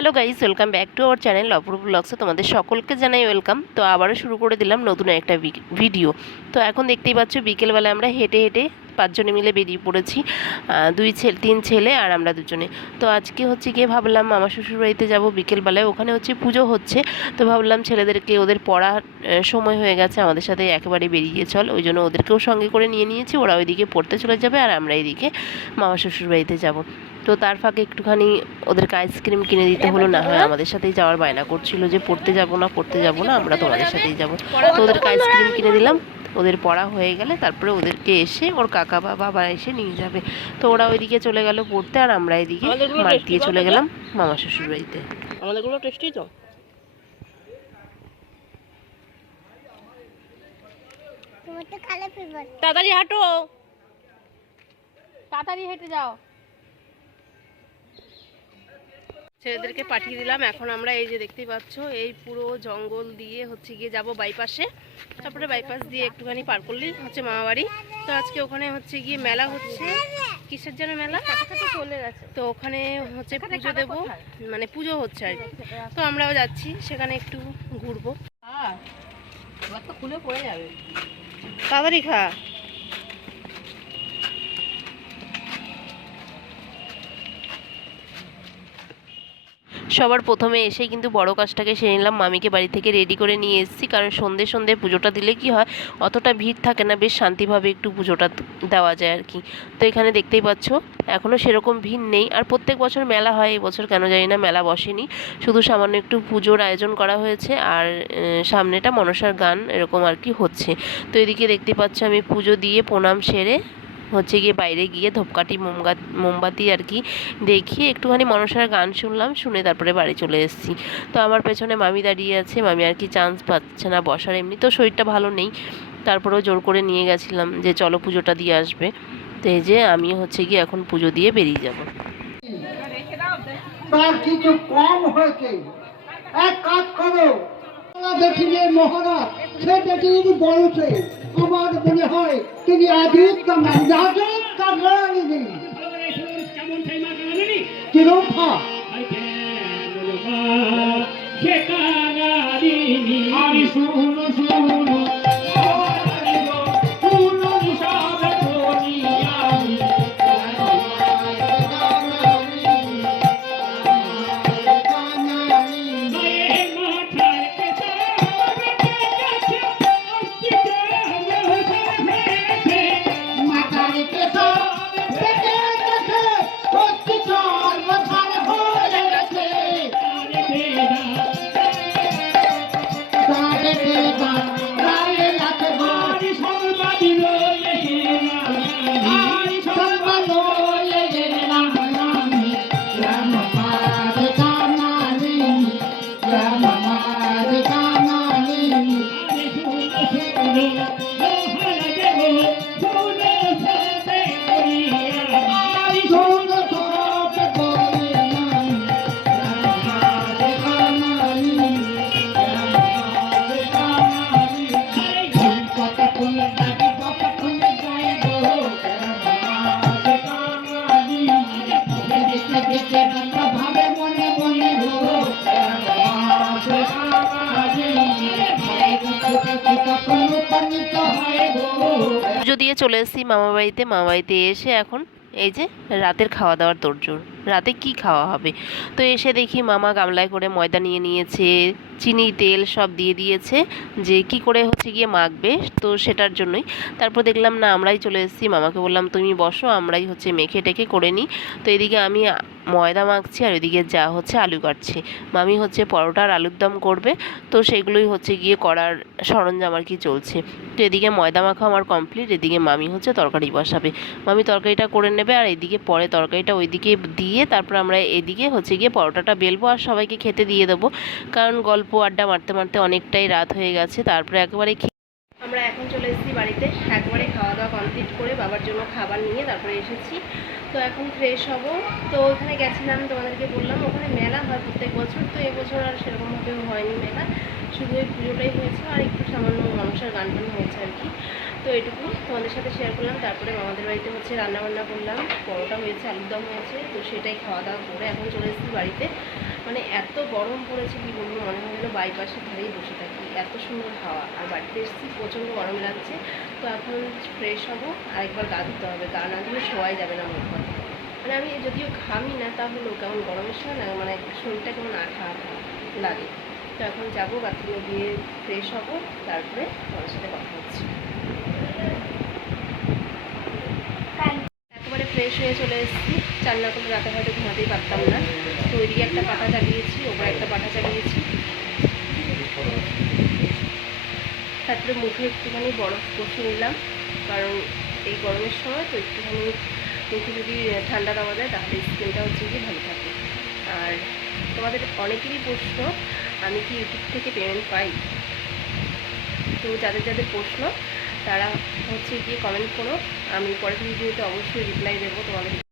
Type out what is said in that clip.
Hello guys, welcome back to our channel Apurba ব্লগসে তোমাদের সকলকে জানাই ওয়েলকাম। তো আবারও শুরু করে দিলাম নতুন একটা ভিডিও। তো এখন দেখতেই পাচ্ছ বিকেলবেলা আমরা হেঁটে হেঁটে 5 জনে মিলে বেরিয়ে পড়েছি, 3 ছেলে আর আমরা 2 জনে। তো আজকে হচ্ছে গিয়ে ভাবলাম আমার শ্বশুরবাড়িতে যাব বিকেলবেলায়, ওখানে হচ্ছে পুজো হচ্ছে। তো ভাবলাম ছেলেদেরকে ওদের পড়ার সময় হয়ে গেছে, আমাদের সাথে একেবারে বেরিয়ে চল, ওই জন্য ওদেরকেও সঙ্গে করে নিয়ে নিয়েছি। ওরা ওইদিকে পড়তে চলে যাবে আর আমরা এইদিকে মামা শ্বশুরবাড়িতে যাব। তো তার ফাঁকে একটুখানি ওদেরকে আইসক্রিম কিনে দিতে হলো, না হয় আমাদের সাথেই যাওয়ার বায়না করছিল যে পড়তে যাব না আমরা তোমাদের সাথেই যাব। তো ওদেরকে আইসক্রিম কিনে দিলাম। ওদের পড়া হয়ে গেলে তারপরে ওদেরকে এসে ওর কাকা বা বাবা এসে নিয়ে যাবে। তো ওরা ওইদিকে চলে গেল পড়তে আর আমরা এদিকে মাঠ দিয়ে চলে গেলাম মামা শ্বশুর বাড়িতে। আমাদেরগুলো টেস্টি তো। তাড়াতাড়ি হাঁটো, তাড়াতাড়ি হেঁটে যাও। ছেলেদেরকে পাঠিয়ে দিলাম। এখন আমরা এই যে দেখতেই পাচ্ছ এই পুরো জঙ্গল দিয়ে হচ্ছে গিয়ে যাব বাইপাসে। তারপরে বাইপাস দিয়ে একটুখানি পার করলেই হচ্ছে মামা বাড়ি। তো আজকে ওখানে হচ্ছে গিয়ে মেলা হচ্ছে, কিসের যেন মেলা চলে গেছে। তো ওখানে হচ্ছে পুজো দেবো, মানে পুজো হচ্ছে আর কি। তো আমরাও যাচ্ছি সেখানে একটু ঘুরবো। খুলে পড়ে যাবে, তাড়াতাড়ি খা। সবার প্রথমে এসেই কিন্তু বড় কাজটাকে সেরে নিলাম, মামিকে বাড়ি থেকে রেডি করে নিয়ে এসেছি। কারণ সন্ধে সন্ধে পুজোটা দিলে কি হয়, অতটা ভিড় থাকে না, বেশ শান্তিভাবে একটু পুজোটা দেওয়া যায় আর কি। তো এখানে দেখতেই পাচ্ছ এখনও সেরকম ভিড় নেই। আর প্রত্যেক বছর মেলা হয়, এই বছর কেন জানি না মেলা বসেনি, শুধু সামান্য একটু পুজোর আয়োজন করা হয়েছে আর সামনেটা মনসার গান এরকম আর কি হচ্ছে। তো এদিকে দেখতে পাচ্ছ আমি পুজো দিয়ে প্রণাম সেরে হচ্ছে গিয়ে বাইরে গিয়ে ধূপকাঠি মোমবাতি আর কি দেখিয়ে একটুখানি মনসার গান শুনলাম, শুনে তারপরে বাড়ি চলে এসেছি। তো আমার পেছনে মামি দাঁড়িয়ে আছে, মামি আর কি চান্স পাচ্ছে না বসার, এমনি তো শরীরটা ভালো নেই, তারপরেও জোর করে নিয়ে গেছিলাম যে চলো পুজোটা দিয়ে আসবে। তো এই যে আমি হচ্ছে গিয়ে এখন পুজো দিয়ে বেরিয়ে যাব। তার কিছু কম হয়েছে, এক কাজ করো, দেখিলে মহারাজ সে দেখি বলছে, আমার মনে হয় তিনি কিরূপা আমি শুনো শুনো পুজো দিয়ে চলে এসেছি মামা বাড়িতে এসে এখন এই যে রাতের খাওয়া দাওয়ার তোড়জোড়, রাতে কি খাওয়া হবে। তো এসে দেখি মামা গামলায় করে ময়দা নিয়ে নিয়েছে, চিনি তেল সব দিয়ে দিয়েছে যে কি করে হচ্ছে গিয়ে মাখবে, তো সেটার জন্যই। তারপর দেখলাম না আমরাই চলে এসেছি, মামাকে বললাম তুমি বসো, আমরাই হচ্ছে মেখে টেকে করে নিই। তো এদিকে আমি ময়দা মাখছি আর ওইদিকে যা হচ্ছে আলু কাটছি, মামি হচ্ছে পরোটা আর আলুর দম করবে। তো সেগুলোই হচ্ছে গিয়ে করার সরঞ্জাম আর কি চলছে। তো এদিকে ময়দা মাখা আমার কমপ্লিট, এদিকে মামি হচ্ছে তরকারি বসাবে, মামি তরকারিটা করে নেবে আর এদিকে পরে তরকারিটা ওইদিকে দিয়ে তারপর আমরা এদিকে হচ্ছে গিয়ে পরোটাটা বেলবো আর সবাইকে খেতে দিয়ে দেবো। কারণ গল্প আড্ডা মারতে মারতে অনেকটাই রাত হয়ে গেছে। তারপরে একেবারে আমরা এখন চলে এসেছি বাড়িতে, একবারে খাওয়া দাওয়া কমপ্লিট করে বাবার জন্য খাবার নিয়ে তারপরে এসেছি। তো এখন ফ্রেশ হব। তো ওখানে গেছিলাম, তোমাদেরকে বললাম ওখানে মেলা হয় প্রত্যেক বছর, তো এবছর আর সেরকমভাবে হয়নি মেলা, শুধু ওই পুজোটাই হয়েছে আর একটু সামান্য মানুষের গান টান হয়েছে আর কি। তো এটুকু তোমাদের সাথে শেয়ার করলাম। তারপরে আমাদের বাড়িতে হচ্ছে রান্নাবান্না করলাম, পরোটা হয়েছে, আলুর দম হয়েছে, তো সেটাই খাওয়া দাওয়া করে এখন চলে এসেছি বাড়িতে। মানে গরম পড়েছে কি বলবো, মনে হয় যেন বাইপাসের ধারেই বসে থাকি, এত সুন্দর হাওয়া। আর বাড়িতে এসেছি প্রচণ্ড গরম লাগছে, তো এখন ফ্রেশ হবো আর একবার গা ধুতে হবে, গা না ধুলে শোয়াই যাবে না মুখ কথা। মানে আমি যদিও ঘামি না, তাহলেও কেমন গরমের সময় না মানে শরীরটা কেমন আঠা আঠা লাগে। তো এখন যাবো বাথরুমে গিয়ে ফ্রেশ হবো, তারপরে তোমার সাথে কথা হচ্ছে। একেবারে ফ্রেশ হয়ে চলে এসেছি, চান না করলে রাতে হয়তো ঘুমাতেই পারতাম না। তো ওইদিকে একটা পাটা চালিয়েছি, ওপরে একটা পাটা চালিয়েছি, তারপরে মুখে একটুখানি বরফ কষে নিলাম, কারণ এই গরমের সময় তো একটুখানি মুখে যদি ঠান্ডা দেওয়া যায় তাহলে স্কিনটা হচ্ছে কি ভালো থাকে। আর তোমাদের অনেকেরই প্রশ্ন, আমি কি ইউটিউব থেকে পেমেন্ট পাই? তো যাদের যাদের প্রশ্ন তারা হচ্ছে গিয়ে কমেন্ট করো, আমি পরের ভিডিওতে অবশ্যই রিপ্লাই দেবো তোমাদের।